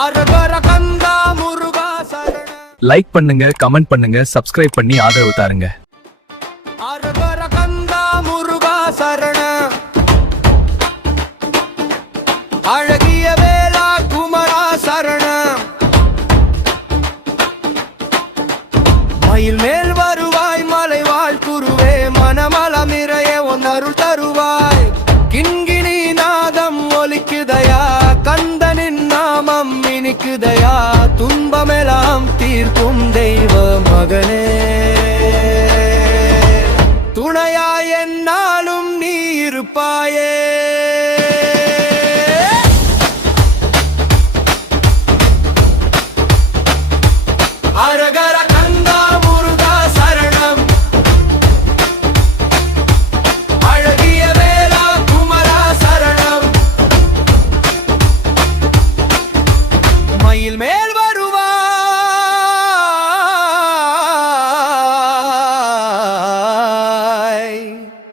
அரகர கந்தா முருகா சரண. லைக் பண்ணுங்க, கமெண்ட் பண்ணுங்க, சப்ஸ்கிரைப் பண்ணி ஆதரவு தாருங்க. அரகர கந்தா முருகா சரண. அழகிய வேலா குமரா சரண. மயில் மேல் வருவாய் மலைவாழ் குருவே, மனமலமிறைய உன் அருள் தருவாய். கிண்கிணி நாதம் ஒலிக்குதையா, கந்தனின் நாமம் இனிக்குதையா. துன்பமெல்லாம் தீர்க்கும் தெய்வ மகனே, துணையாய் என்னாலும் நீ இருப்பாயே. அரகர கந்தா முருகா சரணம். அழகிய வேலா குமரா சரணம். மயில் மேல்